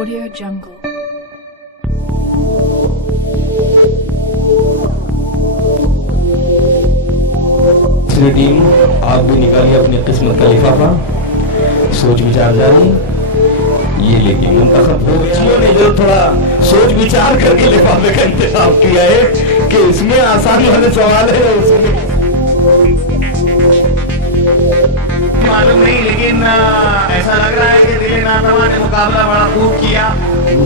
Audio Jungle. Team आप भी निकालिए अपनी किस्मत का लिफाफा, सोच विचार जारी। ये लेकिन मुंतखब बच्चियों ने जो थोड़ा सोच विचार करके लिफाफे का इंतजाम किया है कि इसमें आसान वाले सवाल है, उसमें मालूम नहीं, लेकिन ऐसा लग रहा है कि दिल्ली नातवा ने मुकाबला बड़ा खूब किया।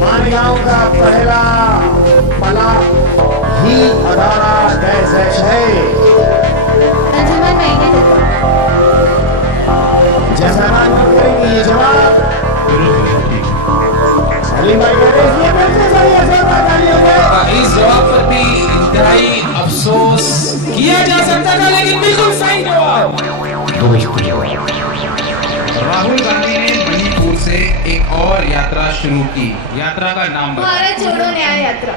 मालेगांव का पहला पला ही अदारा डैश है। जैसा मान करेंगे ये जवाब सलीम भाई कह रहे हैं, इस जवाब पर भी इंतहाई अफसोस किया जा सकता था, लेकिन बिल्कुल सही जवाब। राहुल गांधी ने मणिपुर से एक और यात्रा शुरू की। यात्रा का नाम Bharat Jodo Nyay Yatra.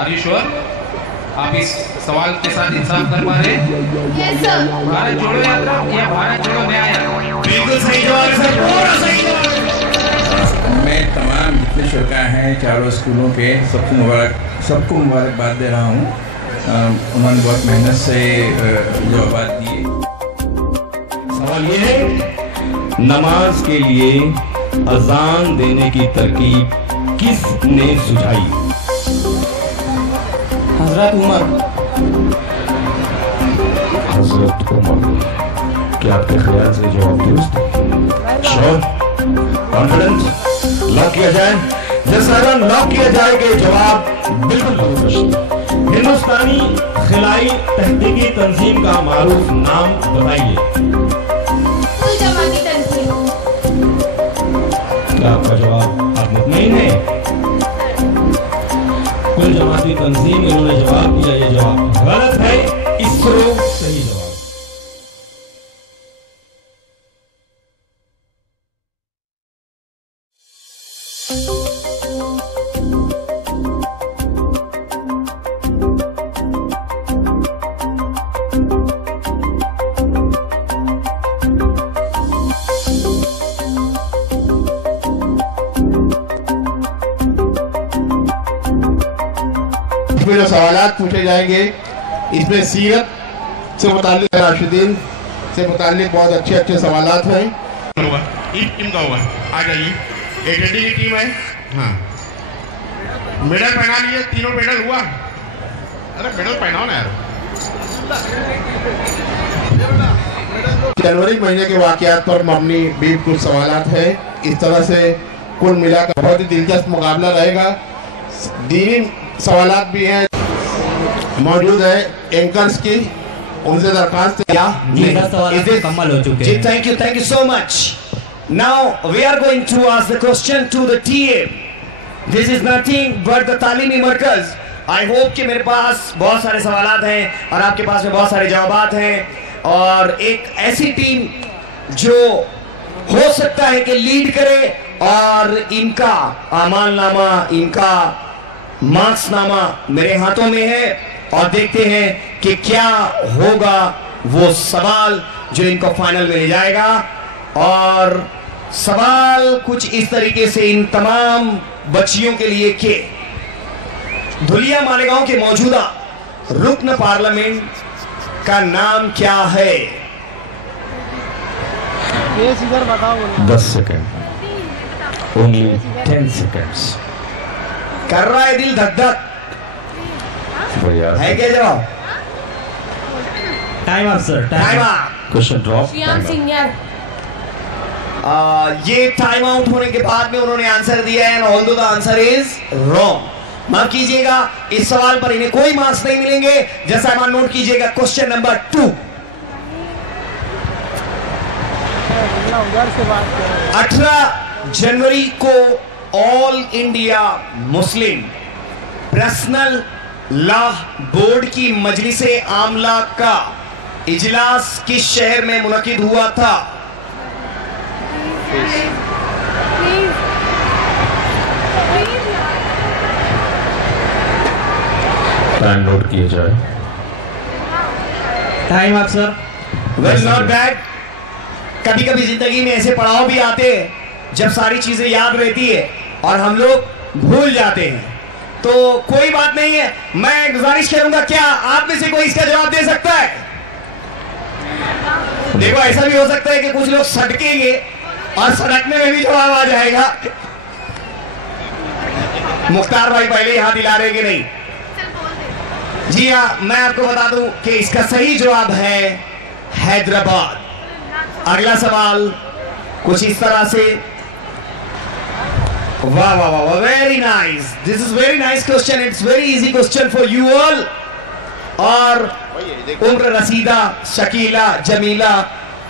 Are you sure? आप इस सवाल के साथ इंसाफ कर पा रहे हैं? Yes sir. भारत जोड़ो यात्रा या भारत जोड़ो न्याय यात्रा? बिल्कुल सही जवाब सर, पूरा सही जवाब। मैं तमाम जितने शुरा हैं चारों स्कूलों के सबको मुबारकबाद दे रहा हूँ। उन्होंने बहुत मेहनत से जवाब दिए। सवाल ये है, नमाज के लिए अजान देने की तरकीब किसने सुझाई? हजरत उमर। हजरत उमर। क्या आपके ख्याल से जवाब दुरुस्त है? श्योर? कॉन्फिडेंस? लॉक किया जाए? जैसा लॉक किया जाए कि जवाब बिल्कुल दुरुस्त। हिंदुस्तानी खिलाई तहकीकी तंजीम का मारूफ नाम बताइए। कुल जमाती तंजीम। क्या आपका जवाब आप मुतमईन है? कुल जमाती तंजीम, इन्होंने जवाब दिया, ये जवाब गलत है। इसरो सही जवाब। जो सवालात पूछे जाएंगे इसमें सीरत से मुताल्लिक, राशिदीन से मुताल्लिक बहुत अच्छे अच्छे सवालात हैं। एक टीम का हुआ, आ जाइए। एजेंडी की टीम है। हाँ, मेडल पहना लिए, तीनों मेडल हुआ। अरे मेडल पहनाओ ना यार। जनवरी महीने के वाकयात पर मबनी भी कुछ सवालात हैं। इस तरह से कुल मिलाकर बहुत ही दिलचस्प मुकाबला रहेगा। दीनी सवालात भी हैं, मौजूद है एंकर्स की, उनसे दरखास्त है। मुकम्मल हो चुके हैं। Thank you so much. Now we are going to ask the question to the TA. This is nothing but the तालीमी मरकज। I hope कि मेरे पास बहुत सारे सवालात हैं और आपके पास में बहुत सारे जवाबात हैं, और एक ऐसी टीम जो हो सकता है कि लीड करे, और इनका अमालनामा, इनका मार्क्सनामा मेरे हाथों में है, और देखते हैं कि क्या होगा वो सवाल जो इनको फाइनल में ले जाएगा। और सवाल कुछ इस तरीके से इन तमाम बच्चियों के लिए कि धुलिया मालेगांव के मौजूदा रुकन पार्लियामेंट का नाम क्या है? 10 सेकेंड, ओनली 10 सेकेंड्स। कर रहा है दिल धक धक, है क्या जवाब? Time up sir, time up. Question drop. Shyam singer. ये टाइम आउट होने के बाद में उन्होंने आंसर दिया है, and although the answer is wrong. माफ कीजिएगा, इस सवाल पर इन्हें कोई मार्क्स नहीं मिलेंगे। जैसा आप नोट कीजिएगा, क्वेश्चन नंबर 2। 18 जनवरी को all India Muslim personal law board की मजलिसे आमला का इजलास किस शहर में मुनक्किद हुआ था? टाइम नोट किया जाए। Time up sir. Well not bad. कभी कभी जिंदगी में ऐसे पड़ाव भी आते हैं जब सारी चीजें याद रहती है और हम लोग भूल जाते हैं। तो कोई बात नहीं है, मैं गुजारिश करूंगा, क्या आप में से कोई इसका जवाब दे सकता है? देखो, ऐसा भी हो सकता है कि कुछ लोग सटकेंगे और सड़कने में भी जवाब आ जाएगा। मुख्तार भाई पहले ही हाथ हिला रहे कि नहीं? जी हाँ, मैं आपको बता दूं कि इसका सही जवाब है हैदराबाद। अगला सवाल कुछ इस तरह से। वाह वाह वाह, very nice, this is very nice question, it's very easy question for you all. और उम्र रसीदा, शकीला, जमीला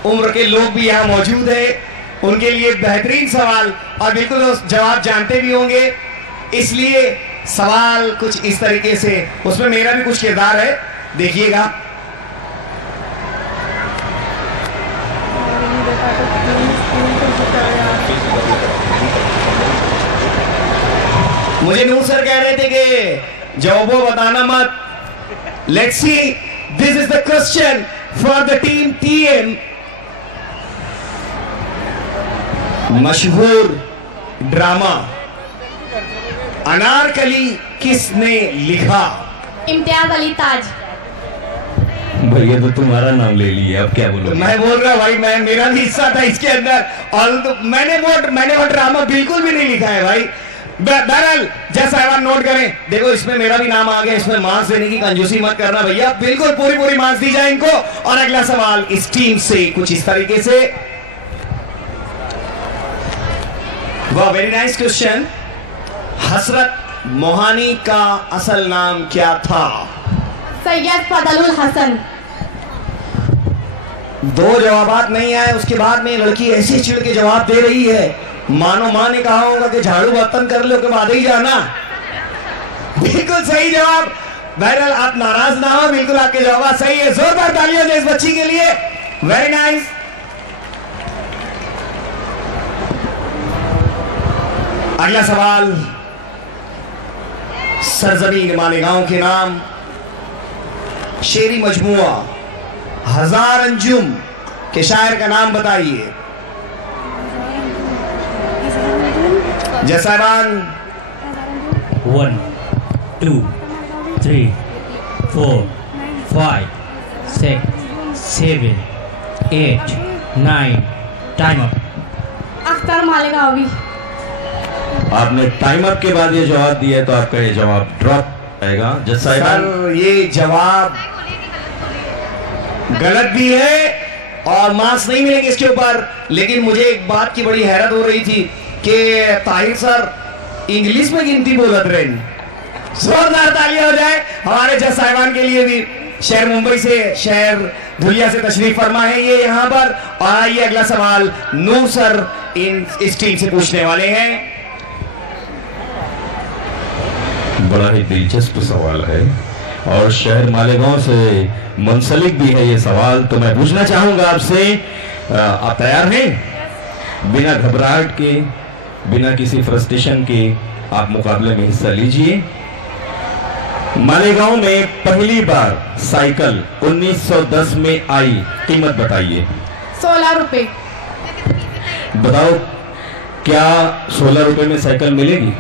उम्र के लोग भी यहाँ मौजूद है, उनके लिए बेहतरीन सवाल, और बिल्कुल जवाब जानते भी होंगे। इसलिए सवाल कुछ इस तरीके से, उसमें मेरा भी कुछ किरदार है, देखिएगा। मुझे नूर सर कह रहे थे कि जवाबो बताना मत। Let's see, this is the question for the team TM. मशहूर ड्रामा अनारकली किसने लिखा? इम्तियाज अली ताज। भैया तो तुम्हारा नाम ले लिया, अब क्या बोलो? मैं बोल रहा भाई, मैं मेरा भी हिस्सा था इसके अंदर, और तो मैंने वो ड्रामा बिल्कुल भी नहीं लिखा है भाई। बहरहाल जैसा नोट करें, देखो इसमें मेरा भी नाम आ गया, इसमें मार्क्स देने की कंजूसी मत करना भैया, बिल्कुल पूरी मार्क्स दी जाए इनको। और अगला सवाल इस टीम से कुछ इस तरीके से। वाह, वेरी नाइस क्वेश्चन। हसरत मोहानी का असल नाम क्या था? सैयद फजलुल हसन। दो जवाबात नहीं आए, उसके बाद में लड़की ऐसे चिढ़ के जवाब दे रही है, मानो माँ ने कहा होगा कि झाड़ू बर्तन कर लो के बाद ही जाना। बिल्कुल सही जवाब। बहरहाल आप नाराज ना हो, बिल्कुल आपके जवाब सही है। जोरदार तालियां इस बच्ची के लिए, वेरी नाइस। अगला सवाल, सरजमीन मालेगांव के नाम शेरी मजमुआ हजार अंजुम के शायर का नाम बताइए। जैसाबान। 1 2 3 4 5 6 7 8 9 टाइम अप। अख्तर मालेगांवी। आपने टाइम अप के बाद ये जवाब दिया है, तो आपका ये जवाब ड्रॉप आएगा। जैसाबान, ये जवाब गलत भी है और मार्क्स नहीं मिलेंगे इसके ऊपर। लेकिन मुझे एक बात की बड़ी हैरत हो रही थी कि ताहिर सर इंग्लिश में गिनती बोलत रहे। जोरदार तालियां हो जाए हमारे जज साहिबान के लिए भी। शहर मुंबई से, शहर धुलिया से तशरीफ फरमा है ये यहाँ पर। और आइए अगला सवाल नूर सर इस टीम से पूछने वाले हैं। बड़ा ही दिलचस्प सवाल है और शहर मालेगांव से मुंसलिक भी है ये सवाल, तो मैं पूछना चाहूंगा आपसे, आप तैयार हैं? बिना घबराहट के, बिना किसी फ्रस्ट्रेशन के आप मुकाबले में हिस्सा लीजिए। मालेगांव में पहली बार साइकिल 1910 में आई, कीमत बताइए। 16 रुपए। बताओ, क्या 16 रुपए में साइकिल मिलेगी?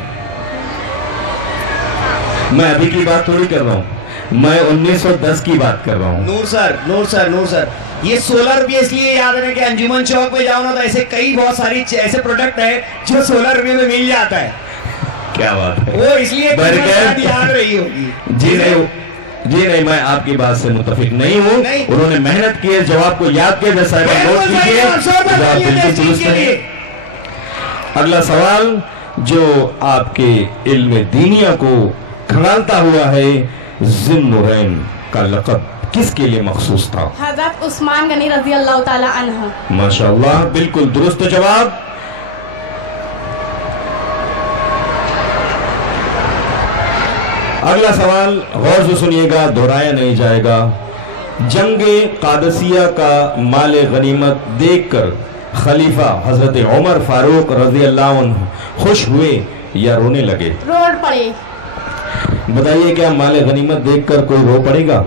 मैं अभी की बात थोड़ी कर रहा हूं, मैं 1910 की बात कर रहा हूं। नूर सर, ये 16 रुपये इसलिए याद रहे कि अंजुमन चौक पे जाओ ना, तो ऐसे कई बहुत सारी ऐसे प्रोडक्ट है जो 16 रुपये में मिल जाता है। क्या बात है, वो इसलिए याद रही होगी। जी नहीं, मैं आपकी बात से मुत्तफिक नहीं हूँ। उन्होंने मेहनत की है, जवाब को याद किया, जैसा नोट कीजिए। अगला सवाल जो आपके इल्म दीनिया को खंगालता हुआ है, ज़िन्नुरैन का लक़ब किसके लिए मखसूस था? हज़रत उस्मान गनी रज़ी अल्लाह ताला अन्हु। माशाअल्लाह, बिल्कुल दुरुस्त जवाब। अगला सवाल गौर से सुनिएगा, दोहराया नहीं जाएगा। जंगे कादसिया का माले गनीमत देखकर खलीफा हजरत उमर फारूक रज़ी अल्लाह अन्हु खुश हुए या रोने लगे? रोड पड़े। बताइए, क्या माले गनीमत देखकर कोई रो पड़ेगा?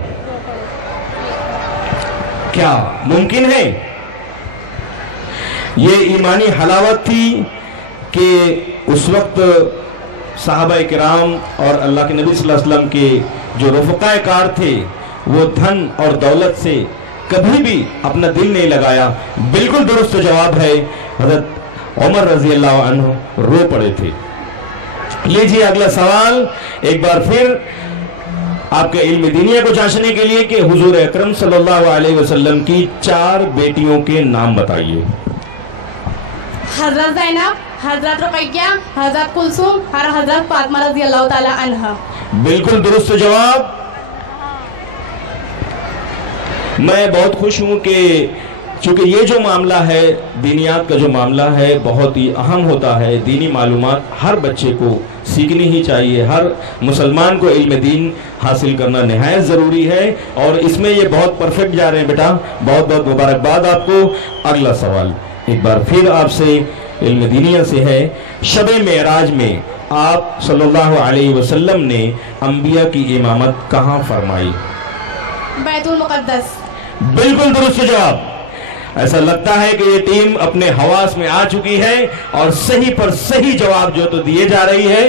क्या मुमकिन है? ये ईमानी हलावत थी कि उस वक्त सहाबा किराम और अल्लाह के नबी सल्लल्लाहु अलैहि वसल्लम के जो रफ़क़ाए कार थे वो धन और दौलत से कभी भी अपना दिल नहीं लगाया। बिल्कुल दुरुस्त जवाब है, हज़रत उमर रज़ी अल्लाह अन्हु रो पड़े थे। लीजिए अगला सवाल एक बार फिर आपके इल्म दीनिया को जांचने के लिए कि हुजूर अकरम सल्लल्लाहु अलैहि वसल्लम की 4 बेटियों के नाम बताइए। हजरत ज़ैनब, हजरत रुक़ैया, हजरत कुलसूम और हजरत फातिमा रज़ी अल्लाह ताला अन्हा। बिल्कुल दुरुस्त जवाब। मैं बहुत खुश हूं कि चूंकि ये जो मामला है, दीनियात का जो मामला है, बहुत ही अहम होता है। दीनी मालूमात हर बच्चे को सीखनी ही चाहिए। हर मुसलमान को इल्म दीन हासिल करना निहायत ज़रूरी है और इसमें ये बहुत परफेक्ट जा रहे हैं बेटा, बहुत बहुत मुबारकबाद आपको। अगला सवाल एक बार फिर आपसे इल्म दीनिया से है। शब मेराज में आप सल्लल्लाहु अलैहि वसल्लम ने अंबिया की इमामत कहाँ फरमाई? बैतुल मुक़द्दस। बिल्कुल दुरुस्त जवाब। ऐसा लगता है कि ये टीम अपने हवास में आ चुकी है और सही पर सही जवाब जो तो दिए जा रही है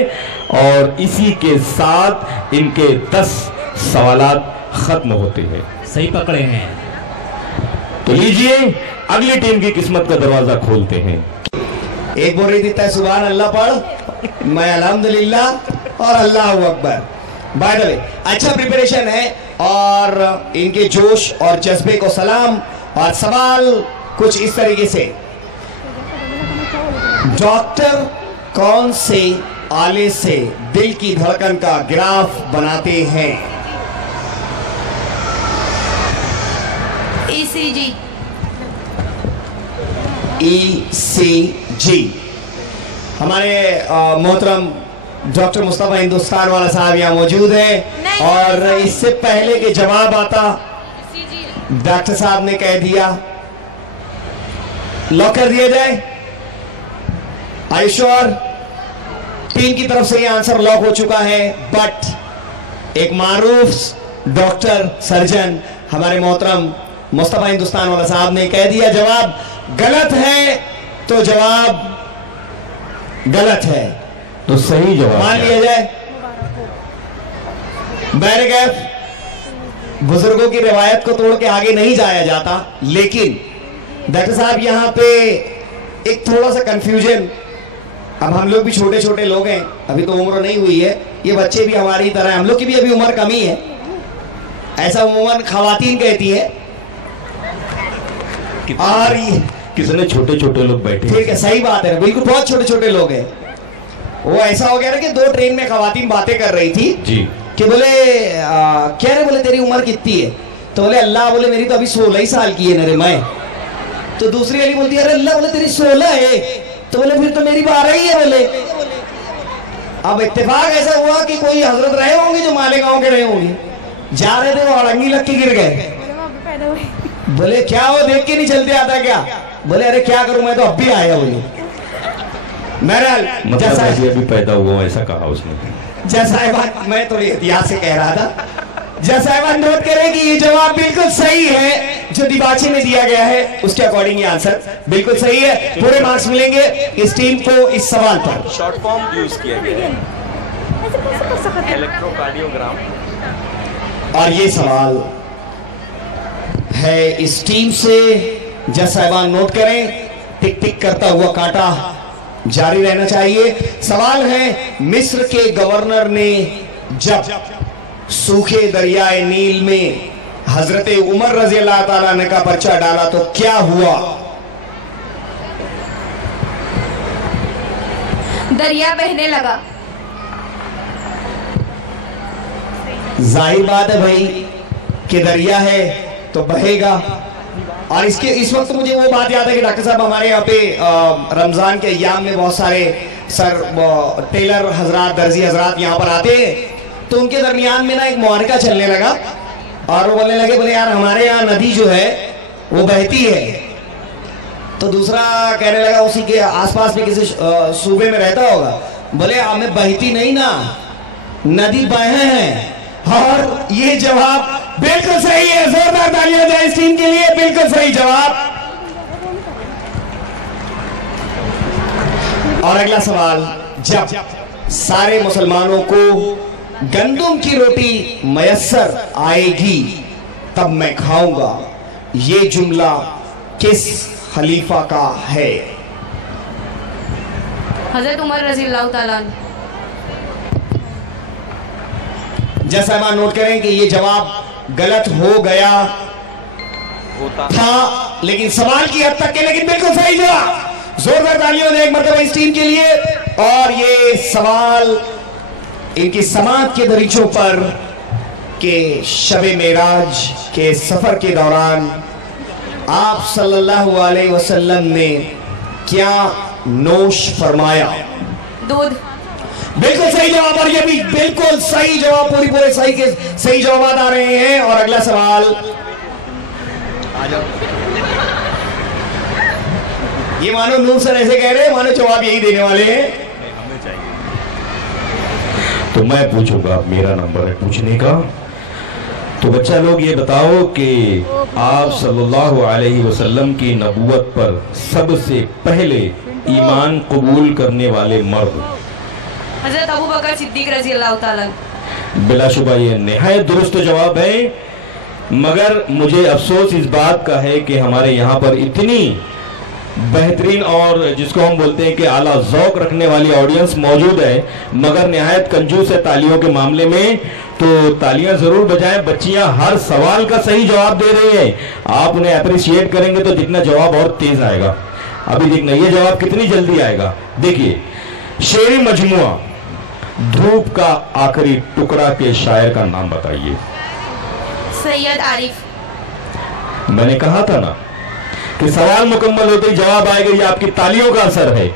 और इसी के साथ इनके 10 सवालात खत्म होते हैं। सही पकड़े हैं। तो लीजिए अगली टीम की किस्मत का दरवाजा खोलते हैं। एक बोल रही थी सुभान अल्लाह पढ़, मैं अल्हम्दुलिल्लाह और अल्लाह अकबर। बाय द वे अच्छा प्रिपरेशन है और इनके जोश और जज्बे को सलाम। और सवाल कुछ इस तरीके से, डॉक्टर कौन से आले से दिल की धड़कन का ग्राफ बनाते हैं? ECG। ECG। हमारे मोहतरम डॉक्टर मुस्तफा हिंदुस्तान वाला साहब यहाँ मौजूद है और इससे पहले के जवाब आता डॉक्टर साहब ने कह दिया। लॉक कर दिया जाए? आयुष्योर टीम की तरफ से ये आंसर लॉक हो चुका है, बट एक मारूफ डॉक्टर सर्जन हमारे मोहतरम मुस्तफा हिंदुस्तान वाला साहब ने कह दिया जवाब गलत है, तो जवाब गलत है, तो सही जवाब मान लिया जाए। बैरगैफ बुजुर्गों की रिवायत को तोड़ के आगे नहीं जाया जाता, लेकिन डॉक्टर साहब यहाँ पे एक थोड़ा सा कंफ्यूजन। अब हम लोग भी छोटे छोटे लोग हैं, अभी तो उम्र नहीं हुई है, ये बच्चे भी हमारी तरह हैं, हम लोग की भी अभी उम्र कम ही है, ऐसा उम्र खवातीन कहती है। और किसने छोटे छोटे लोग बैठे? ठीक है, सही बात है, बिल्कुल बहुत छोटे छोटे लोग हैं। वो ऐसा हो गया ना कि 2 ट्रेन में खवातीन बातें कर रही थी जी कि बोले क्या रे, बोले तेरी उम्र कितनी है? तो बोले अल्लाह, बोले मेरी तो अभी 16 ही साल की है नरे मैं। तो दूसरी वाली बोलती है अरे अल्लाह, बोले तेरी 16 है? तो बोले फिर तो मेरी 12 ही है। बोले अब इत्तेफाक ऐसा हुआ कि कोई हजरत रहे होंगे जो मालेगांव के रहे होंगे, जा रहे थे वो अड़ंगी लग के गिर गए। बोले क्या हो, देख के नहीं चलते आता क्या? बोले अरे क्या करूं, मैं तो अब भी आया। बोले मतलब अभी पैदा हुआ ऐसा कहा उसने। जैसा मैं थोड़ी एहतियात से कह रहा था। जैसा नोट करें कि ये जवाब बिल्कुल सही है, जो दिबाची में दिया गया है उसके अकॉर्डिंग ये आंसर बिल्कुल सही है। पूरे मार्क्स मिलेंगे इस टीम को इस सवाल पर। शॉर्ट फॉर्म यूज किया गया है, इलेक्ट्रोकार्डियोग्राम। और ये सवाल है इस टीम से, जैसा नोट करें, टिक टिक करता हुआ कांटा जारी रहना चाहिए। सवाल है, मिस्र के गवर्नर ने जब सूखे दरियाए नील में हजरत उमर रज़ी अल्लाह ताला अन्हु का पर्चा डाला तो क्या हुआ? दरिया बहने लगा। जाहिर बात है भाई कि दरिया है तो बहेगा। और इसके इस वक्त मुझे वो बात याद है कि डॉक्टर साहब हमारे यहाँ पे रमज़ान के अय्याम में बहुत सारे टेलर हजरात, दर्जी हजरात यहाँ पर आते हैं, तो उनके दरमियान में ना एक मुहारका चलने लगा और वो बोलने लगे, बोले यार हमारे यहाँ नदी जो है वो बहती है। तो दूसरा कहने लगा, उसी के आसपास में किसी सूबे में रहता होगा, बोले हमें बहती नहीं ना, नदी बहे हैं। और ये जवाब बिल्कुल सही है, जोरदार तालियां जाए इस टीम के लिए, बिल्कुल सही जवाब। और अगला सवाल, जब सारे मुसलमानों को गंदुम की रोटी मयस्सर आएगी तब मैं खाऊंगा, ये जुमला किस खलीफा का है? हजरत उमर रज़ियल्लाहु ताला। जैसा साहब नोट करें कि ये जवाब गलत हो गया था, लेकिन सवाल की हद तक के लेकिन बिल्कुल सही जवाब। जोरदार तालियों दें एक मरतबा इस टीम के लिए। और ये सवाल इनकी समात के दरीचों पर के शबे मेराज के सफर के दौरान आप सल्लल्लाहु अलैहि वसल्लम ने क्या नोश फरमाया? दूध। बिल्कुल सही जवाब, और ये भी बिल्कुल सही जवाब, पूरे सही के सही जवाब आ रहे हैं। और अगला सवाल, आ जाओ। ये मानो नूर सर ऐसे कह रहे हैं मानो जवाब यही देने वाले हैं। हमें चाहिए तो मैं पूछूंगा, मेरा नंबर है पूछने का। तो बच्चा लोग ये बताओ कि आप सल्लल्लाहु अलैहि वसल्लम की नबूवत पर सबसे पहले ईमान कबूल करने वाले मर्द? हजरत अबू बकर सिद्दीक रज़ियल्लाहु ताला। बिलाशुबा ये निहायत दुरुस्त जवाब है, मगर मुझे अफसोस इस बात का है कि हमारे यहाँ पर इतनी बेहतरीन और जिसको हम बोलते हैं कि आला ज़ौक़ रखने वाली ऑडियंस मौजूद है, मगर निहायत कंजूस है तालियों के मामले में। तो तालियां जरूर बजाएं, बच्चियां हर सवाल का सही जवाब दे रही हैं। आप उन्हें अप्रिशिएट करेंगे तो जितना जवाब और तेज आएगा। अभी देखना ये जवाब कितनी जल्दी आएगा। देखिए, शेरी मजमुआ धूप का आखिरी टुकड़ा के शायर का नाम बताइए। सैयद आरिफ। मैंने कहा था ना कि सवाल मुकम्मल होते ही जवाब आएगा, ये आपकी तालियों का असर है।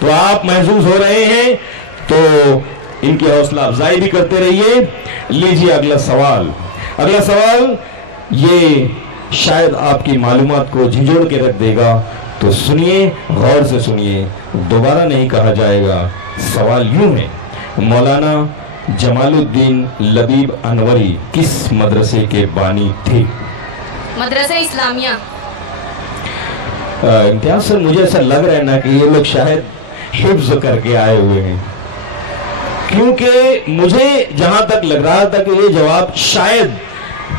तो आप महसूस हो रहे हैं तो इनकी हौसला अफजाई भी करते रहिए। लीजिए अगला सवाल। अगला सवाल ये शायद आपकी मालूमात को झिझोड़ के रख देगा, तो सुनिए, गौर से सुनिए, दोबारा नहीं कहा जाएगा। सवाल यूं है, मौलाना जमालुद्दीन लबीब अनवरी किस मदरसे के बानी थे? मदरसा इस्लामिया। इम्तियाज सर, मुझे ऐसा लग रहा है ना कि ये लोग शायद हिफ्ज करके आए हुए हैं, क्योंकि मुझे जहां तक लग रहा था कि ये जवाब शायद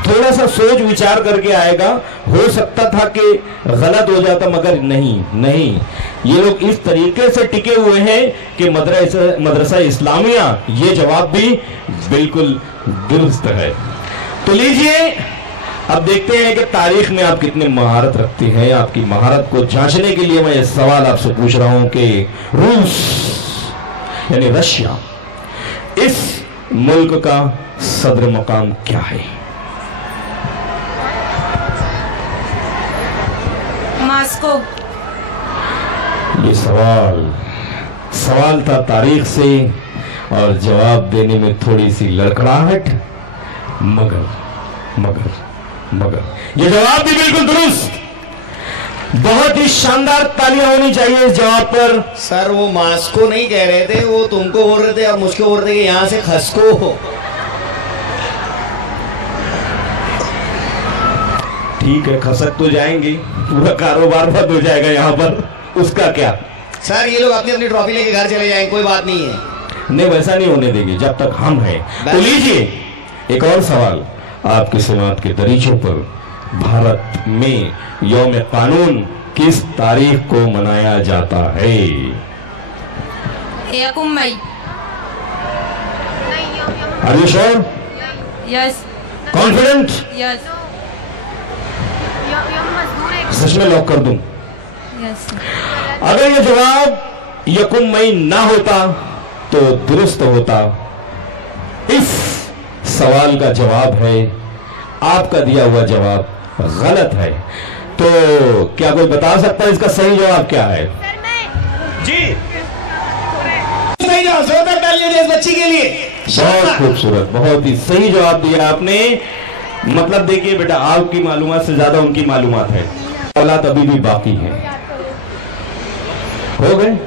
थोड़ा सा सोच विचार करके आएगा। हो सकता था कि गलत हो जाता, मगर नहीं, ये लोग इस तरीके से टिके हुए हैं कि मदरसा इस्लामिया, ये जवाब भी बिल्कुल दुरुस्त है। तो लीजिए, अब देखते हैं कि तारीख में आप कितने महारत रखते हैं। आपकी महारत को जांचने के लिए मैं ये सवाल आपसे पूछ रहा हूं कि रूस यानी रशिया, इस मुल्क का सदर मकाम क्या है? मास्को। ये सवाल था तारीख से और जवाब देने में थोड़ी सी लड़खड़ाहट, मगर ये जवाब भी बिल्कुल दुरुस्त। बहुत ही शानदार तालियां होनी चाहिए इस जवाब पर। सर वो मास्को नहीं कह रहे थे, वो तुमको बोल रहे थे और मुझको बोल रहे थे कि यहां से खसको हो। ठीक है, खसक तो जाएंगे, पूरा कारोबार बंद हो जाएगा यहाँ पर, उसका क्या? सर ये लोग अपनी अपनी ट्रॉफी लेके घर चले जाएंगे, कोई बात नहीं है। नहीं, वैसा नहीं होने देंगे जब तक हम हैं। तो लीजिए एक और सवाल आपके समात के दरीचों पर। भारत में यौम कानून किस तारीख को मनाया जाता है? 1 मई। Are you sure? Yes. Confident? Yes. सच में लॉक कर दूं? यस। अगर ये जवाब 1 मई ना होता तो दुरुस्त होता। इस सवाल का जवाब है, आपका दिया हुआ जवाब गलत है। तो क्या कोई बता सकता है इसका सही जवाब क्या है? जी सही जवाब, जोरदार तालियां दें इस बच्ची के लिए। बहुत खूबसूरत, बहुत ही सही जवाब दिया आपने। मतलब देखिए बेटा, आपकी मालूमात से ज्यादा उनकी मालूमात है, औलाद अभी भी बाकी है। हो गए।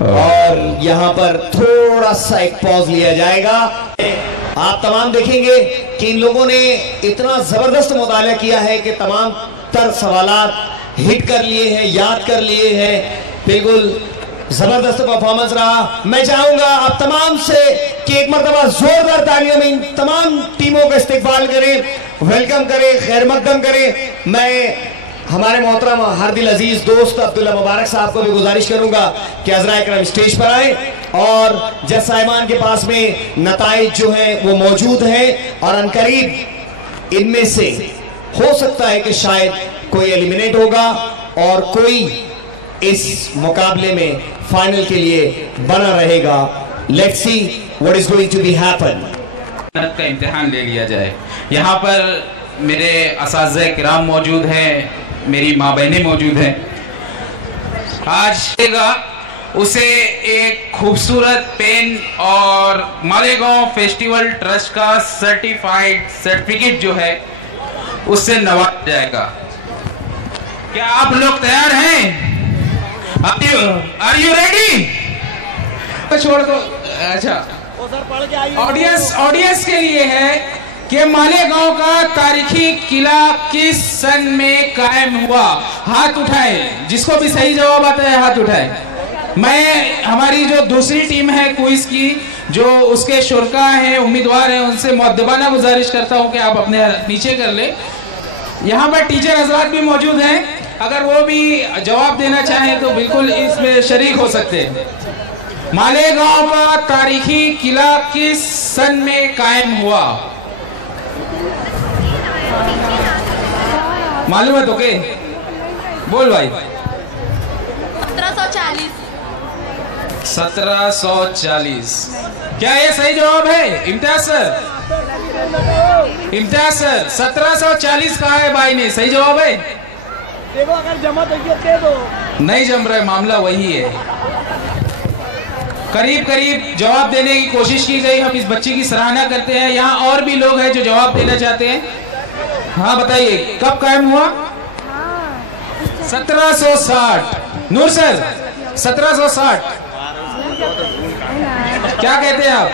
और यहाँ पर थोड़ा सा एक पॉज लिया जाएगा। आप तमाम देखेंगे कि इन लोगों ने इतना जबरदस्त मुताला किया है कि तमाम तर सवालात हिट कर लिए हैं, याद कर लिए हैं। बिल्कुल जबरदस्त परफॉर्मेंस रहा। मैं चाहूंगा आप तमाम से कि एक मरतबा जोरदार तालियों में इन तमाम टीमों का इस्तेकबाल करें, वेलकम करें, खैर मकदम करें। मैं हमारे मोहतरम हर दिल अजीज दोस्त अब्दुल्ला मुबारक साहब को भी गुजारिश करूंगा कि हज़राए करम स्टेज पर आए और जज साहिबान के पास में नताइज जो है वो मौजूद हैं और अनकरीब इनमें से हो सकता है कि शायद कोई एलिमिनेट होगा और कोई इस मुकाबले में फाइनल के लिए बना रहेगा। Let's see what is going to be happen. का इम्तिहान ले लिया जाए। यहाँ पर मेरे असातिज़े किराम मौजूद हैं, मेरी माँ बहनें मौजूद हैं। आज उसे एक खूबसूरत पेन और मालेगांव फेस्टिवल ट्रस्ट का सर्टिफाइड सर्टिफिकेट जो है उससे नवाजा जाएगा। क्या आप लोग तैयार हैं? Are you ready? छोड़ दो। अच्छा, ऑडियंस के लिए है कि मालेगांव का तारीखी किला किस सन में कायम हुआ? हाथ उठाए, जिसको भी सही जवाब आता है हाथ उठाए। मैं हमारी जो दूसरी टीम है क्विज की, जो उसके शुरका हैं, उम्मीदवार हैं, उनसे मुअद्दबाना गुजारिश करता हूं कि आप अपने नीचे कर ले। यहाँ पर टीचर हजरात भी मौजूद हैं, अगर वो भी जवाब देना चाहें तो बिल्कुल इसमें शरीक हो सकते हैं। मालेगांव का तारीखी किला किस सन में कायम हुआ? मालूम है तो के बोल भाई। 1740। 1740। क्या ये सही जवाब है? इम्तियाज सर, इम्तियाज सर 1740 कहा है भाई ने, सही जवाब है? देखो अगर जमा तो दे दो। नहीं जम रहा है, मामला वही है। करीब करीब जवाब देने की कोशिश की गई, हम इस बच्चे की सराहना करते हैं। यहाँ और भी लोग हैं जो जवाब देना चाहते हैं। हाँ बताइए, कब कायम हुआ? 1760। नूर सर 1760 क्या कहते हैं आप?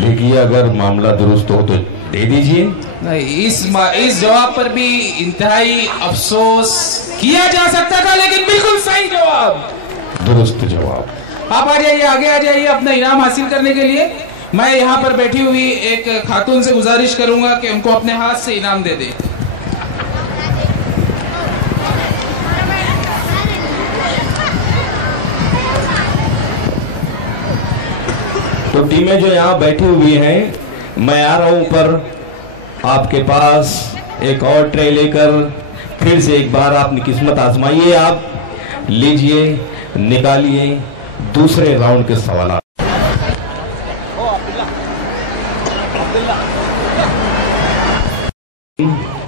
देखिए, अगर मामला दुरुस्त हो तो दे दीजिए। नहीं, इस जवाब पर भी इंतहाई अफसोस किया जा सकता था, लेकिन बिल्कुल सही जवाब, दुरुस्त जवाब। आप आ जाइए, आगे आ जाइए अपना इनाम हासिल करने के लिए। मैं यहाँ पर बैठी हुई एक खातून से गुजारिश करूंगा कि उनको अपने हाथ से इनाम दे दे। तो टीमें जो यहाँ बैठी हुई हैं, मैं आ रहा हूँ ऊपर आपके पास एक और ट्रे लेकर। फिर से एक बार अपनी किस्मत आजमाइए। आप लीजिए, निकालिए दूसरे राउंड के सवाल।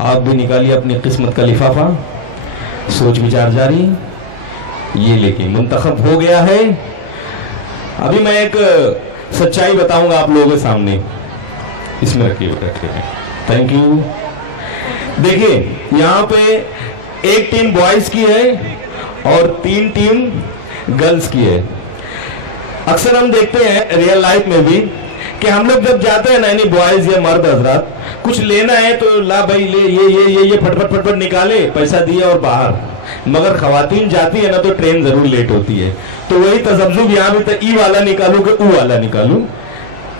आप भी निकालिए अपनी किस्मत का लिफाफा। सोच विचार जारी। ये लेकिन मुंतखब हो गया है। अभी मैं एक सच्चाई बताऊंगा आप लोगों के सामने। इसमें रखिए, रखते हैं। Thank you. देखिए, यहाँ पे एक टीम बॉयज की है और 3 टीम गर्ल्स की है। अक्सर हम देखते हैं रियल लाइफ में भी कि हम लोग जब जाते हैं ना, यानी बॉयज या मर्द हजरात, कुछ लेना है तो ला भाई ले, ये फटफट फटफट निकाले, पैसा दिए और बाहर। मगर खवातीन जाती है ना तो ट्रेन जरूर लेट होती है। तो वही तसब्जुब यहाँ भी तो ई वाला निकालू कि ऊ वाला निकालू।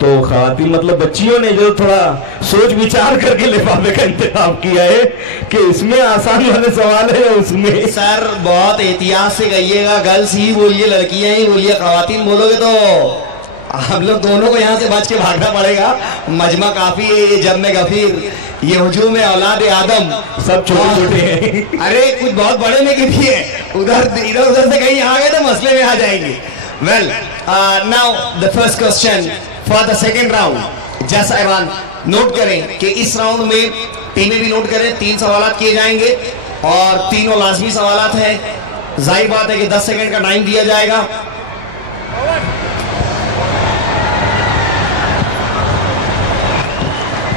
तो खवातीन मतलब बच्चियों ने जो थोड़ा सोच विचार करके लिफाफे का इंतजाम किया है कि इसमें आसान वाले सवाल है या उसमें। सर बहुत एहतियात से कहिएगा, गर्ल्स ही बोलिए, लड़कियां ही बोलिए। खवातीन बोलोगे तो हम लोग दोनों को यहाँ से बच के भागना पड़ेगा। मजमा काफी है, ये जब में गफीर, ये हुजूम है औलाद आदम, सब छोटे छोटे हैं। अरे कुछ बहुत बड़े में भी है, इधर उधर से कहीं आ गए तो मसले में आ जाएंगे। Well, now the first question for the second round. जज साहिबान नोट करें कि इस राउंड में टीमें भी नोट करें, 3 सवाल किए जाएंगे और तीनों लाजमी सवाल हैं। जाहिर बात है कि 10 सेकंड का टाइम दिया जाएगा।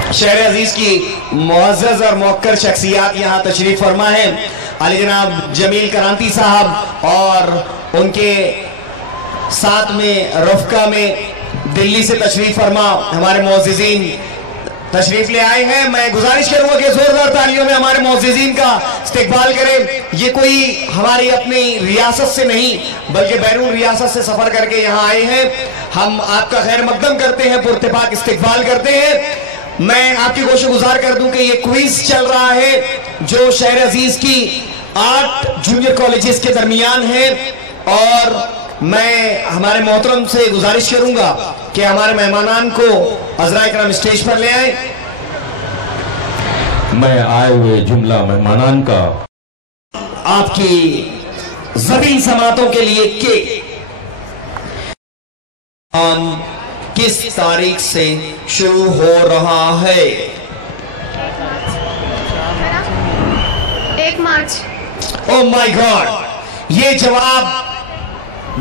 शहर अजीज की मुअज़्ज़ज़ और मौक्कर शख्सियात यहाँ तशरीफ फरमा है। अली जनाब जमील करांती साहब और उनके साथ में रफ़का में दिल्ली से तशरीफ फरमा हमारे मुअज़्ज़िज़ीन तशरीफ ले आए हैं। मैं गुजारिश करूंगा कि जोरदार तालियों में हमारे मोअज़्ज़िज़ीन का इस्तकबाल करें। ये कोई हमारी अपनी रियासत से नहीं बल्कि बैरून रियासत से सफर करके यहाँ आए हैं। हम आपका खैर मकदम करते हैं, पुरतपाक इस्तकबाल करते हैं। मैं आपकी गोशो गुजार कर दूं कि ये क्विज चल रहा है जो शहर अजीज की 8 जूनियर कॉलेजेस के दरमियान है, और मैं हमारे मोहतरम से गुजारिश करूंगा कि हमारे मेहमानान को हज़राए करम स्टेज पर ले आए। मैं आए हुए जुमला मेहमानान का आपकी ज़बीन समातों के लिए के किस तारीख से शुरू हो रहा है? 1 मार्च। ओह माय गॉड, ये जवाब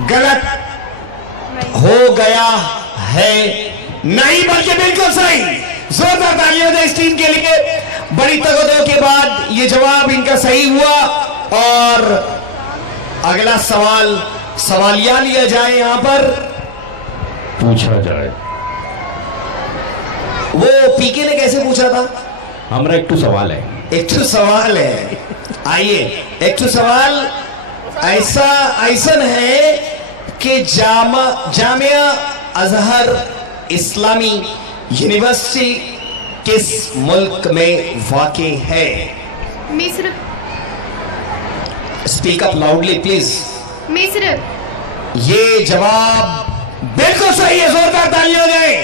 गलत हो गया है। नहीं बल्कि बिल्कुल सही। जोरदार तालियां दें इस टीम के लिए। बड़ी तगदो के बाद ये जवाब इनका सही हुआ, और अगला सवालिया लिया जाए, यहां पर पूछा जाए। वो पीके ने कैसे पूछा था? हमारा एक तो सवाल है। एक तो सवाल है। आइए, एक तो सवाल ऐसा है कि जामिया अजहर इस्लामी यूनिवर्सिटी किस मुल्क में वाक़े है? मिस्र। Speak up loudly please. मिस्र। ये जवाब बिल्कुल सही है। जोरदार तालियां दें।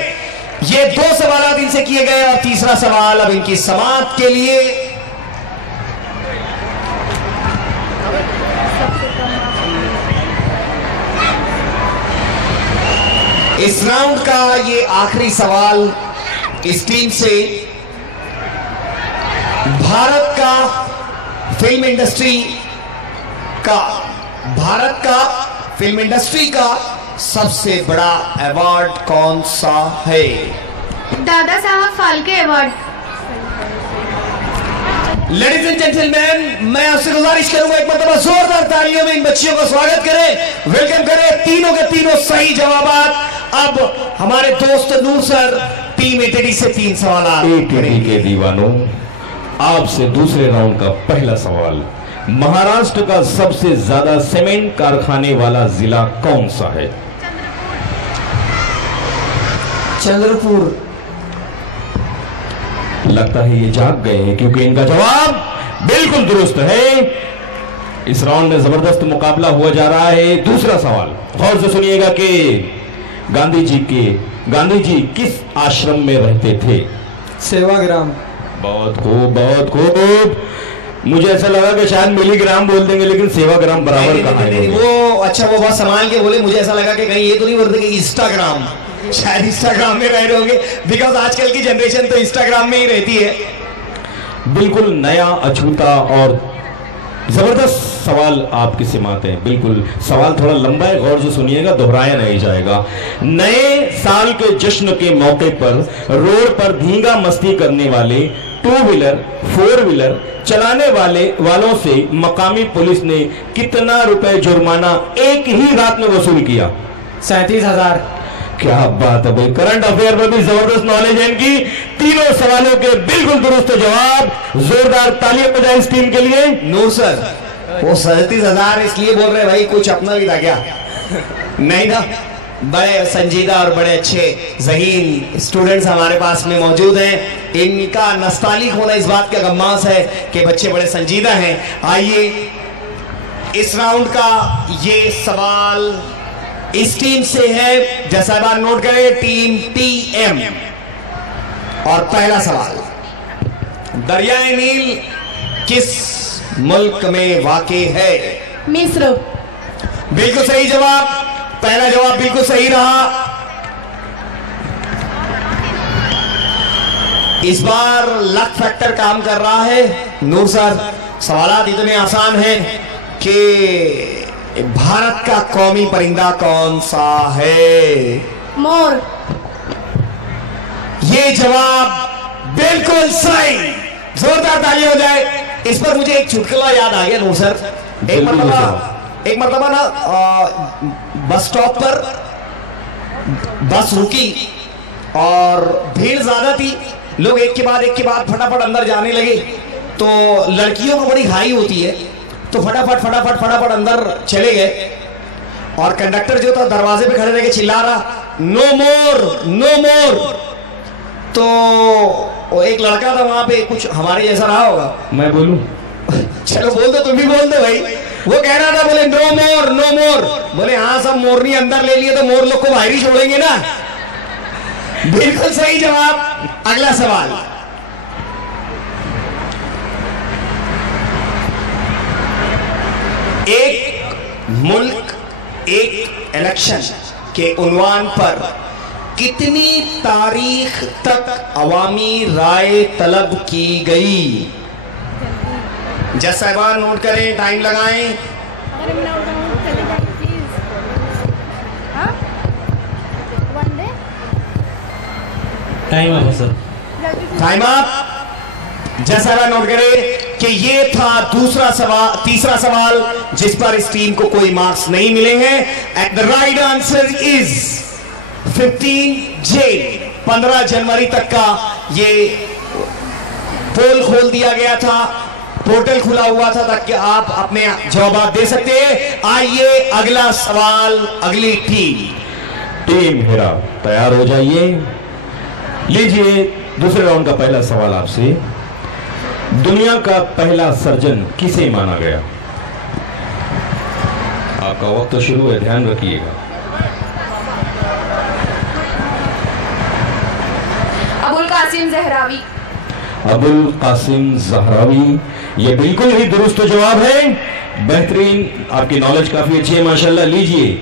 ये 2 सवाल इनसे किए गए, और तीसरा सवाल अब इनकी समाप्त के लिए। इस राउंड का ये आखिरी सवाल इस टीम से। भारत का फिल्म इंडस्ट्री का सबसे बड़ा अवार्ड कौन सा है? Dada Saheb Phalke award. Ladies and gentleman, मैं आपसे गुजारिश करूंगा एक मरतबा जोरदार तालियों में इन बच्चियों का स्वागत करें, वेलकम करें। तीनों के तीनों सही जवाब। अब हमारे दोस्त नूर सर टीम एटीडी से 3 सवाल एटीडी के दीवानों, आपसे दूसरे राउंड का पहला सवाल। महाराष्ट्र का सबसे ज्यादा सीमेंट कारखाने वाला जिला कौन सा है? चंद्रपुर। लगता है ये जाग गए हैं, क्योंकि इनका जवाब बिल्कुल दुरुस्त है। इस राउंड में जबरदस्त मुकाबला हुआ जा रहा है। दूसरा सवाल गौर से सुनिएगा कि गांधी जी किस आश्रम में रहते थे? सेवाग्राम। बहुत खूब, बहुत खूब। मुझे ऐसा लगा कि शायद मिलीग्राम बोल देंगे, लेकिन सेवाग्राम बराबर कहा है। वो अच्छा, वो बहुत संभाल के बोले। मुझे ऐसा लगा कि कहीं ये तो नहीं बोलते कि इंस्टाग्राम, शायद इंस्टाग्राम में रह रहे होंगे, बिकॉज आजकल की जनरेशन तो इंस्टाग्राम में ही रहती है। बिल्कुल नया, अछूता और जबरदस्त सवाल आपकी सिमात है। बिल्कुल सवाल थोड़ा लंबा है, गौर से सुनिएगा, दोहराया नहीं जाएगा। नए साल के जश्न के मौके पर रोड पर धींगा मस्ती करने वाले 2 व्हीलर 4 व्हीलर चलाने वालों से मकामी पुलिस ने कितना रुपए जुर्माना एक ही रात में वसूल किया? 37,000। क्या बात है भाई, करंट अफेयर पर भी जबरदस्त नॉलेज है इनकी। तीनों सवालों के बिल्कुल दुरुस्त जवाब। जोरदार तालियां बजाएं इस टीम के लिए। नूर सर, वो 37,000 इसलिए बोल रहे भाई कुछ अपना भी था क्या? नहीं ना, बड़े संजीदा और बड़े अच्छे ज़हीन स्टूडेंट्स हमारे पास में मौजूद हैं। इनका नस्तालिक होना इस बात का गम्मास है कि बच्चे बड़े संजीदा हैं। आइए, इस राउंड का ये सवाल इस टीम से है। जैसा बार नोट करें, टीम टीएम। और पहला सवाल, दरियाए नील किस मुल्क में वाक़े है? मिस्र। बिल्कुल सही जवाब। पहला जवाब बिल्कुल सही रहा। इस बार लक फैक्टर काम कर रहा है। नूर सर, सवालात इतने आसान हैं कि भारत का कौमी परिंदा कौन सा है? मोर। ये जवाब बिल्कुल सही। जोरदार ताली हो जाए। इस पर मुझे एक चुटकुला याद आ गया नूर सर। एक मरतबा ना बस स्टॉप पर बस रुकी और भीड़ ज्यादा थी, लोग एक के बाद फटाफट अंदर जाने लगे। तो लड़कियों को बड़ी घाई होती है, तो फटाफट अंदर चले गए। और कंडक्टर जो था दरवाजे पे खड़े रह के चिल्ला रहा, नो मोर नो मोर। तो एक लड़का था वहां पे, कुछ हमारे जैसा रहा होगा। मैं बोलूं? चलो बोल दो, तुम भी बोल दो भाई। वो कह रहा था, बोले नो मोर नो मोर। बोले हाँ, सब मोरनी अंदर ले लिए तो मोर लोग को बाहर ही छोड़ेंगे ना। बिल्कुल सही जवाब। अगला सवाल, एक मुल्क एक इलेक्शन के उन्वान पर कितनी तारीख तक अवामी राय तलब की गई? जज साहिबान नोट करें, टाइम लगाएं। Time up sir. Time up. जज साहिबान नोट करें कि ये था तीसरा सवाल जिस पर इस टीम को कोई मार्क्स नहीं मिले हैं। And the right answer is 15 jail. 15 जनवरी तक का ये पोल खोल दिया गया था, पोर्टल खुला हुआ था ताकि आप अपने जवाब दे सकते हैं। आइए अगला सवाल, अगली टीम हेरा तैयार हो जाइए। लीजिए दूसरे राउंड का पहला सवाल आपसे। दुनिया का पहला सर्जन किसे माना गया? आपका वक्त शुरू है, ध्यान रखिएगा। अबुल कासिम जहरावी। अबुल कासिम जहरावी, ये बिल्कुल ही दुरुस्त जवाब है। बेहतरीन, आपकी नॉलेज काफी अच्छी है माशाल्लाह। लीजिए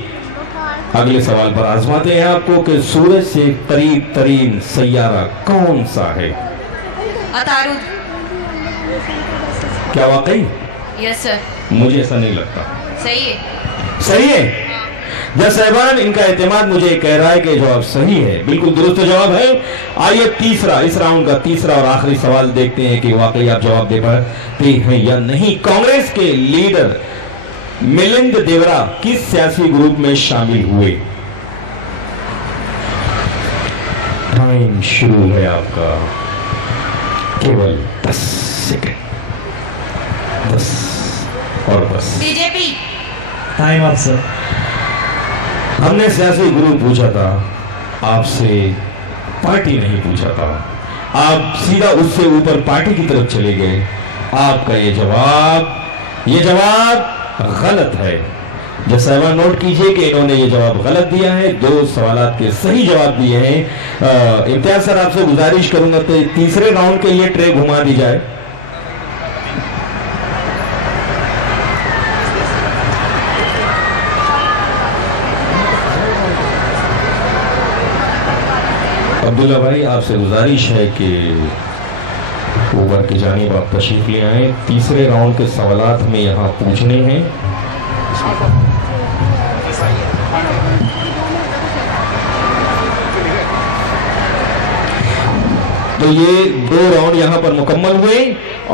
अगले सवाल पर आजमाते हैं आपको कि सूरज से करीब तरीन सैयारा कौन सा है? अतारुद। क्या वाकई? Yes sir. मुझे ऐसा नहीं लगता। सही है। सही है? जज साहिबान, इनका एतमाद मुझे कह रहा है कि जवाब सही है, बिल्कुल दुरुस्त जवाब है। आइए इस राउंड का तीसरा और आखिरी सवाल देखते हैं कि वाकई आप जवाब दे पाते हैं या नहीं। कांग्रेस के लीडर मिलिंद देवरा किस सियासी ग्रुप में शामिल हुए? टाइम शुरू है आपका, केवल 10 सेकंड। 10 और 10। बीजेपी। Time up sir. हमने सियासी ग्रुप पूछा था, आपसे पार्टी नहीं पूछा था। आप सीधा उससे ऊपर पार्टी की तरफ चले गए। आपका ये जवाब गलत है। जज साहिबा नोट कीजिए कि इन्होंने ये जवाब गलत दिया है। 2 सवालात के सही जवाब दिए हैं। इम्तियाज सर, आपसे गुजारिश करूंगा तो तीसरे राउंड के लिए ट्रे घुमा दी जाए। अब्दुल्ला भाई, आपसे गुजारिश है कि ऊपर की जानिब आप तशरीफ ले आए। तीसरे राउंड के सवालात में यहाँ पूछने हैं। तो ये 2 राउंड यहाँ पर मुकम्मल हुए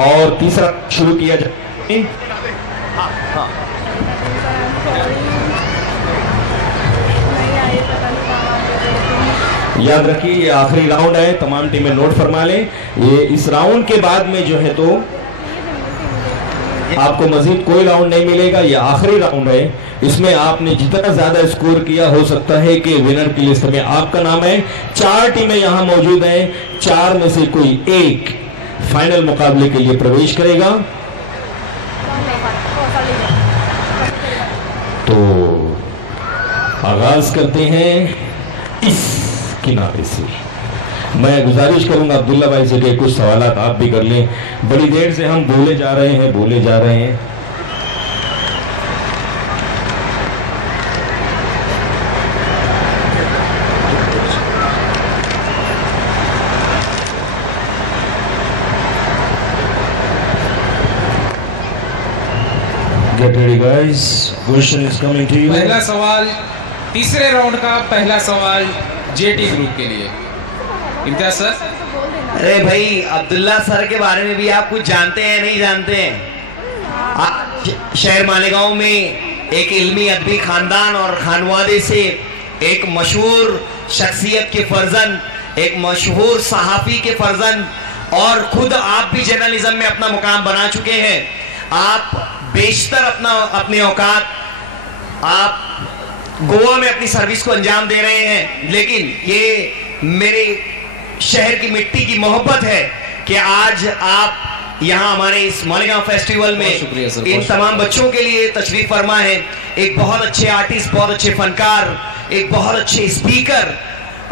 और तीसरा शुरू किया जाए। याद रखिए ये आखिरी राउंड है, तमाम टीमें नोट फरमा लें। ये इस राउंड के बाद में जो है तो आपको मजीद कोई राउंड नहीं मिलेगा। ये आखिरी राउंड है, इसमें आपने जितना ज्यादा स्कोर किया हो सकता है कि विनर की लिस्ट में आपका नाम है। 4 टीमें यहां मौजूद हैं, 4 में से कोई एक फाइनल मुकाबले के लिए प्रवेश करेगा। तो आगाज करते हैं इस किनारे से। मैं गुजारिश करूंगा अब्दुल्ला भाई से कि कुछ सवालात आप भी कर लें। बड़ी देर से हम बोले जा रहे हैं। Get ready guys, question is coming to you. पहला सवाल, तीसरे राउंड का पहला सवाल जेटी ग्रुप के लिए। इम्तियाज सर। अरे भाई, अब्दुल्ला सर के बारे में भी आप कुछ जानते हैं नहीं जानते हैं? शहर मालेगांव में एक इल्मी अदबी खानदान और खानवादे से एक मशहूर शख्सियत के फर्जंद एक मशहूर सहाफी के फर्जंद, और खुद आप भी जर्नलिज्म में अपना मुकाम बना चुके हैं। आप बेशतर अपनी औकात आप गोवा में अपनी सर्विस को अंजाम दे रहे हैं, लेकिन ये मेरे शहर की मिट्टी की मोहब्बत है कि आज आप यहाँ हमारे इस मालेगांव फेस्टिवल में इन तमाम बच्चों के लिए तशरीफ फरमा है। एक बहुत अच्छे आर्टिस्ट, बहुत अच्छे फनकार, एक बहुत अच्छे स्पीकर,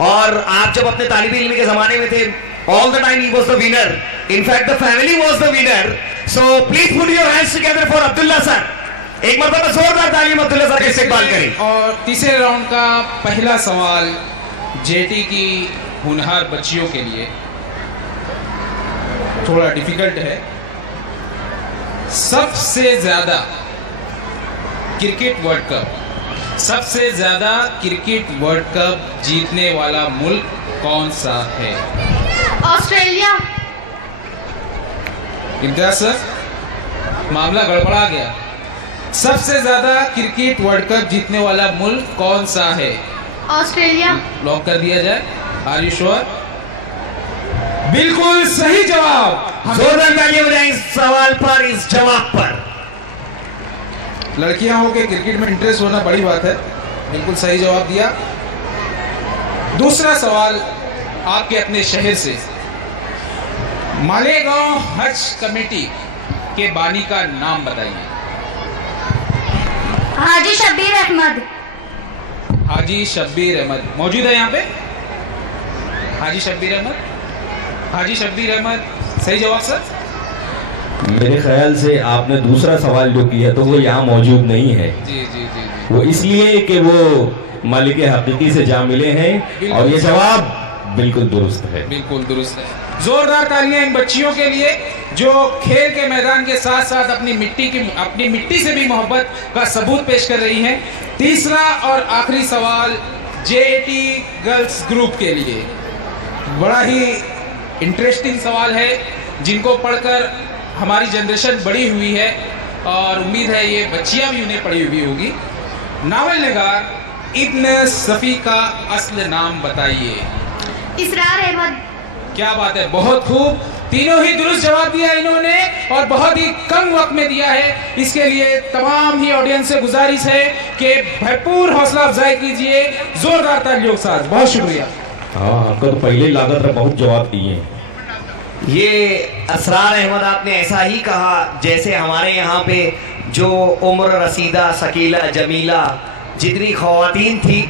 और आप जब अपने तालिब इल्मी के जमाने में थे, all the time he was the winner. In fact, the family was the winner. So please put your hands together for Abdullah sir. एक मरतबा जोरदार तालीम अब्दुल्ला सर का इस्तेमाल करें। और तीसरे राउंड का पहला सवाल जेटी की होनहार बच्चियों के लिए थोड़ा डिफिकल्ट है। सबसे ज्यादा क्रिकेट वर्ल्ड कप जीतने वाला मुल्क कौन सा है? ऑस्ट्रेलिया। इम्तियाज सर, मामला गड़बड़ा गया। सबसे ज्यादा क्रिकेट वर्ल्ड कप जीतने वाला मुल्क कौन सा है? ऑस्ट्रेलिया। लॉक कर दिया जाए। Are you sure? बिल्कुल सही जवाब। जोरदार तालियां बजाएं इस सवाल पर, इस जवाब पर। लड़कियां हो के क्रिकेट में इंटरेस्ट होना बड़ी बात है। बिल्कुल सही जवाब दिया। दूसरा सवाल आपके अपने शहर से। मालेगांव हज कमेटी के बानी का नाम बताइए। हाजी शब्बीर अहमद। हाजी शब्बीर अहमद मौजूद है यहाँ पे? हाजी शब्बीर अहमद सही जवाब सर। मेरे ख्याल से आपने दूसरा सवाल जो किया तो वो यहाँ मौजूद नहीं है। जी। वो इसलिए कि वो मालिक हकीकी से जा मिले हैं, और ये जवाब बिल्कुल दुरुस्त है। बिल्कुल दुरुस्त है। जोरदार तालियां इन बच्चियों के लिए जो खेल के मैदान के साथ साथ अपनी मिट्टी से भी मोहब्बत का सबूत पेश कर रही हैं। तीसरा और आखिरी सवाल जेटी गर्ल्स ग्रुप के लिए बड़ा ही इंटरेस्टिंग सवाल है, जिनको पढ़कर हमारी जनरेशन बड़ी हुई है, और उम्मीद है ये बच्चियां भी उन्हें पढ़ी हुई होगी। नावल निगार इब्न सफी का असल नाम बताइए। इसरार अहमद। क्या बात है, बहुत खूब। तीनों ही दुरुस्त जवाब दिया इन्होंने, और बहुत ही कम वक्त में दिया है। इसके लिए तमाम ही ऑडियंस से गुजारिश है कि भरपूर हौसला अफजाई कीजिए। जोरदार तालियों के साथ। बहुत शुक्रिया। हाँ, आपका तो पहले लागत रहा, बहुत जवाब दिए। ये असरार अहमद आपने ऐसा ही कहा जैसे हमारे यहाँ पे जो उम्र रसीदा, शकीला, जमीला जितनी ख्वातीन थी,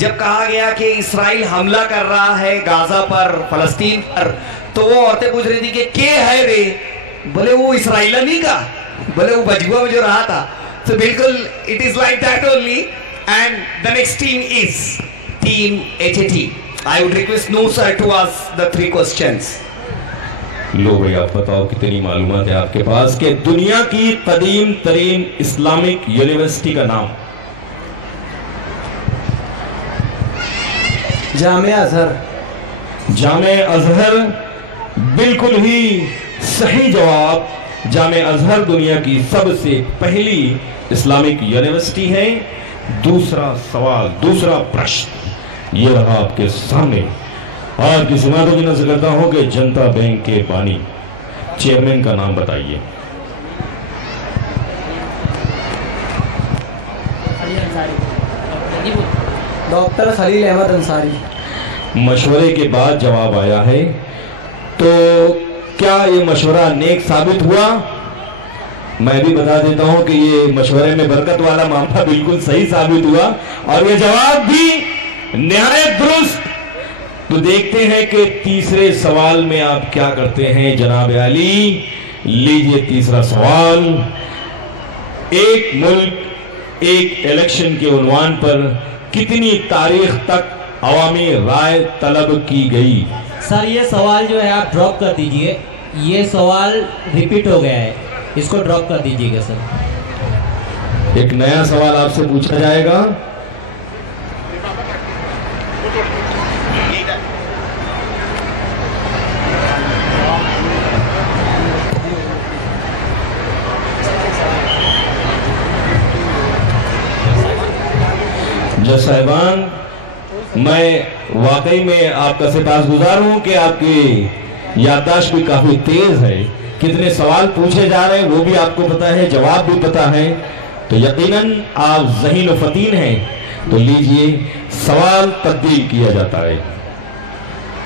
जब कहा गया कि इसराइल हमला कर रहा है गाजा पर, फलस्तीन पर, तो वो औरतें पूछ रही थी कि के है रे? बोले वो इसराइला नहीं का, बोले वो बजुआ में जो रहा था। तो बिल्कुल it is like that only. And the next team is team HAT. I would request no sir to ask the 3 questions. लो भाई, आप बताओ कितनी मालूमात है आपके पास कि दुनिया की कदीम तरीन इस्लामिक यूनिवर्सिटी का नाम? जामे अजहर। जामे अजहर बिल्कुल ही सही जवाब। जामे अजहर दुनिया की सबसे पहली इस्लामिक यूनिवर्सिटी है। दूसरा सवाल, दूसरा प्रश्न ये रहा आपके सामने। आज की समारोह की नजर करता हूं कि जनता बैंक के बानी चेयरमैन का नाम बताइए। डॉक्टर खलील अहमद अंसारी। मशवरे के बाद जवाब आया है, तो क्या ये मशवरा नेक साबित हुआ? मैं भी बता देता हूं कि ये मशवरे में बरकत वाला मामला बिल्कुल सही साबित हुआ, और ये जवाब भी निहायत दुरुस्त। तो देखते हैं कि तीसरे सवाल में आप क्या करते हैं जनाब अली। लीजिए तीसरा सवाल। एक मुल्क एक इलेक्शन के उन्वान पर कितनी तारीख तक अवामी राय तलब की गई? सर ये सवाल जो है आप ड्रॉप कर दीजिए, ये सवाल रिपीट हो गया है, इसको ड्रॉप कर दीजिएगा सर। एक नया सवाल आपसे पूछा जाएगा। जज साहिबान, मैं वाकई में आपका सिपासगुजार हूं कि आपकी याददाश्त भी काफी तेज है। कितने सवाल पूछे जा रहे हैं वो भी आपको पता है, जवाब भी पता है, तो यकीनन आप ज़हीन व फतीन हैं। तो लीजिए, सवाल तब्दील किया जाता है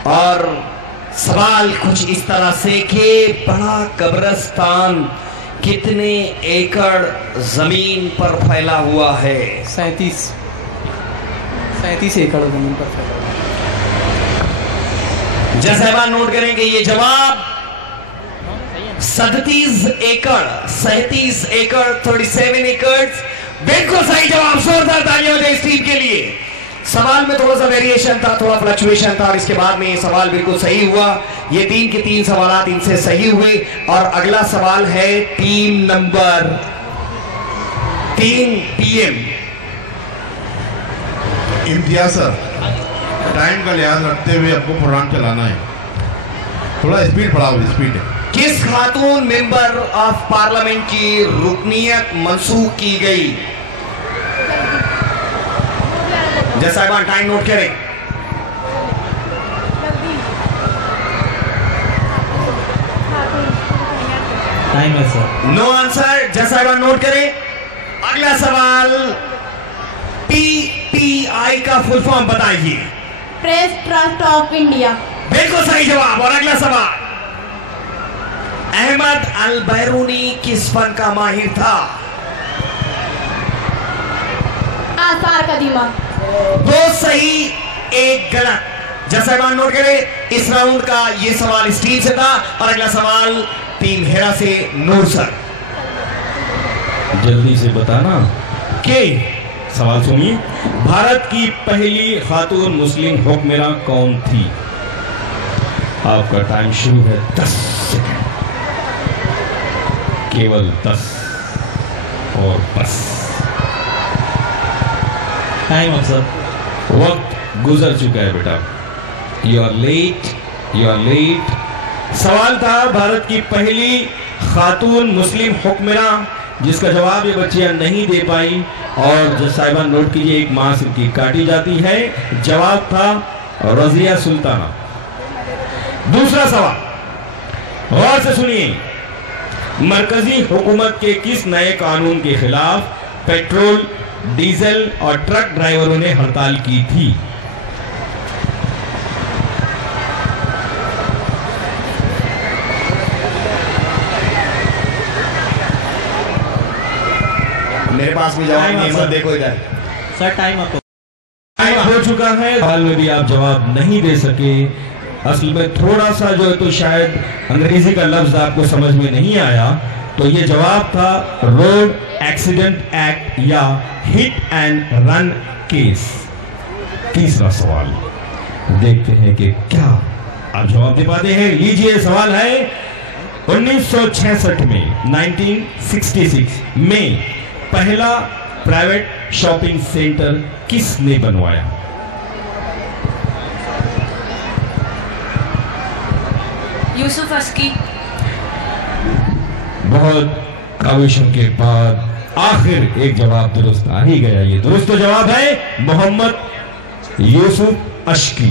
और सवाल कुछ इस तरह से कि बड़ा कब्रिस्तान कितने एकड़ जमीन पर फैला हुआ है? 37 एकड़ जमीन पर फैला हुआ है। जैसा नोट करें कि ये जवाब 37 एकड़ 37 एकड़ बिल्कुल सही जवाब। जोरदार तालियां दें इस टीम के लिए। सवाल में थोड़ा सा वेरिएशन था, थोड़ा फ्लक्चुएशन था और इसके बाद में ये सवाल बिल्कुल सही हुआ। ये 3 के 3 सवाल इनसे सही हुए और अगला सवाल है team number 3 PM। Imtiaz sir, time का लिहाज रखते हुए आपको प्रोग्राम चलाना है, थोड़ा स्पीड बढ़ाओ, स्पीड है। किस खातून मेंबर ऑफ पार्लियामेंट की रुकनियत मंसूख की गई? जैसा टाइम नोट करें। टाइम है सर। No answer. जैसा नोट करें। अगला सवाल PPI का फुल फॉर्म बताइए। Press trust of India. बिल्कुल सही जवाब। और अगला सवाल, अहमद अल बैरूनी किस फन का माहिर था? आसार कदीमा। 2 सही 1 गलत। जैसा नोट करें। इस राउंड का ये सवाल इस टीम से था और अगला सवाल टीम हेरा से नूर सर। जल्दी से बताना कि सवाल सुनिए। भारत की पहली खातून मुस्लिम हुक्मरां कौन थी? आपका टाइम शुरू है 10 सेकंड, केवल 10 और बस। Time up sir. वक्त गुजर चुका है बेटा। You are late, you are late. सवाल था भारत की पहली खातून मुस्लिम हुक्मरां, जिसका जवाब ये बच्चियां नहीं दे पाई और जज साहिबान नोट कीजिए, एक मां से की काटी जाती है। जवाब था रजिया सुल्ताना। दूसरा सवाल गौर से सुनिए। मरकजी हुकूमत के किस नए कानून के खिलाफ पेट्रोल, डीजल और ट्रक ड्राइवरों ने हड़ताल की थी? मेरे पास भी जवाब नहीं है, देखो इधर। सर टाइम अप हो चुका है। सवाल में भी आप जवाब नहीं दे सके। असल में थोड़ा सा जो है तो शायद अंग्रेजी का लफ्ज आपको समझ में नहीं आया, तो ये जवाब था रोड एक्सीडेंट एक्ट या हिट एंड रन केस। तीसरा सवाल देखते हैं कि क्या आप जवाब दे पाते हैं। लीजिए, सवाल है 1966 में 1966 में पहला प्राइवेट शॉपिंग सेंटर किसने बनवाया? यूसुफ अस्की। बहुत काविशों के बाद आखिर एक जवाब दुरुस्त आ ही गया। ये दुरुस्त जवाब है मोहम्मद यूसुफ अश्की।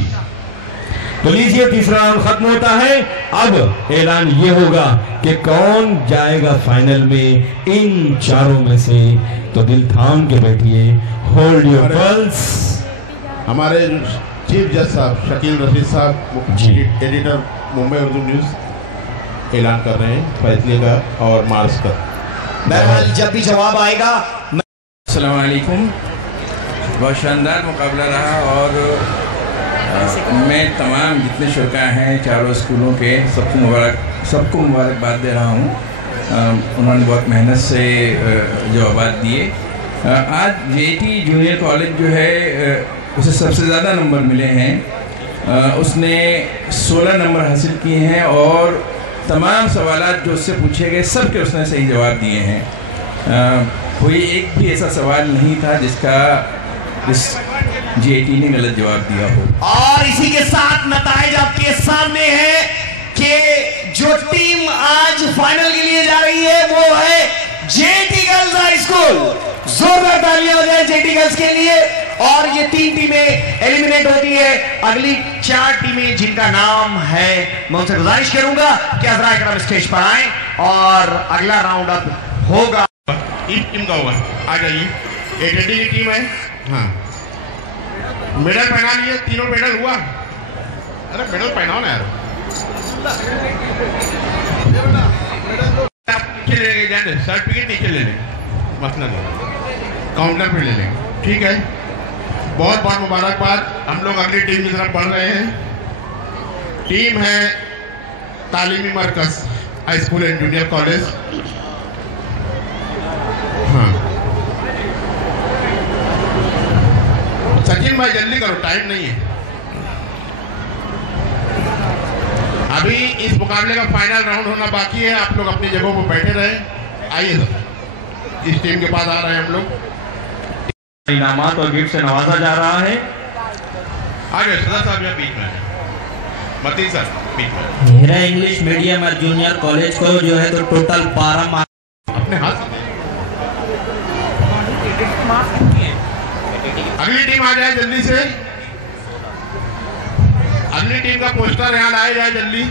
तो लीजिए, तीसरा राउंड खत्म होता है। अब ऐलान ये होगा कि कौन जाएगा फाइनल में इन चारों में से। तो दिल थाम के बैठिए, होल्ड योर पल्स। हमारे चीफ जज साहब शकील रशीद साहब जी, एडिटर मुंबई उर्दू न्यूज़ ऐलान कर रहे हैं फैसले का और मार्च का। बहरहाल जब भी जवाब आएगा। अस्सलाम वालेकुम। बहुत शानदार मुकाबला रहा और मैं तमाम जितने शुरा हैं चारों स्कूलों के सबको मुबारकबाद दे रहा हूँ। उन्होंने बहुत मेहनत से जवाब दिए। आज जेटी जूनियर कॉलेज जो है उसे सबसे ज़्यादा नंबर मिले हैं। उसने 16 नंबर हासिल किए हैं और तमाम सवालात जो उससे पूछे गए सब के उसने सही जवाब दिए हैं। कोई एक भी ऐसा सवाल नहीं था जिसका इस जेटी ने गलत जवाब दिया हो। और इसी के साथ नताइज आपके सामने है कि जो टीम आज फाइनल के लिए जा रही है वो है जेटी गर्ल्स हाई स्कूल। जोरदार तालियां हो जाए जेटी गर्ल्स के लिए। और ये 3 टीमें एलिमिनेट होती है। अगली 4 टीमें जिनका नाम है, मैं उनसे गुजारिश करूंगा कि अजरा इकराम स्टेज पर आए और अगला राउंड अब होगा। ईस्ट टीम का होगा, आ जाइए। एक रेडी की टीम है। हाँ, मेडल पहना लिए, तीनों मेडल हुआ। अरे मेडल पहनाओ ना यार। नीचे ले लेंगे, जाने सर्टिफिकेट नीचे ले लेंगे, मसला नहीं, काउंटर पे ले लेंगे, ठीक है। बहुत बहुत मुबारकबाद। हम लोग अगली टीम की तरफ बढ़ रहे हैं। टीम है Taleemi Markaz high school and junior college. हाँ सचिन भाई जल्दी करो, टाइम नहीं है। अभी इस मुकाबले का फाइनल राउंड होना बाकी है। आप लोग अपनी जगहों पर बैठे रहे। आइए सर, इस टीम के पास आ रहे हैं हम लोग। इनामात और गिफ्ट से नवाजा जा रहा है। आगे सदा साहब यहाँ बीच में, मतीन सर बीच में। हीरा इंग्लिश मीडियम और जूनियर कॉलेज को जो है तो टोटल 12 मार्क्स अपने हाथ। अगली टीम आ जाए जल्दी से। अगली टीम का पोस्टर यहाँ लाया जाए जल्दी।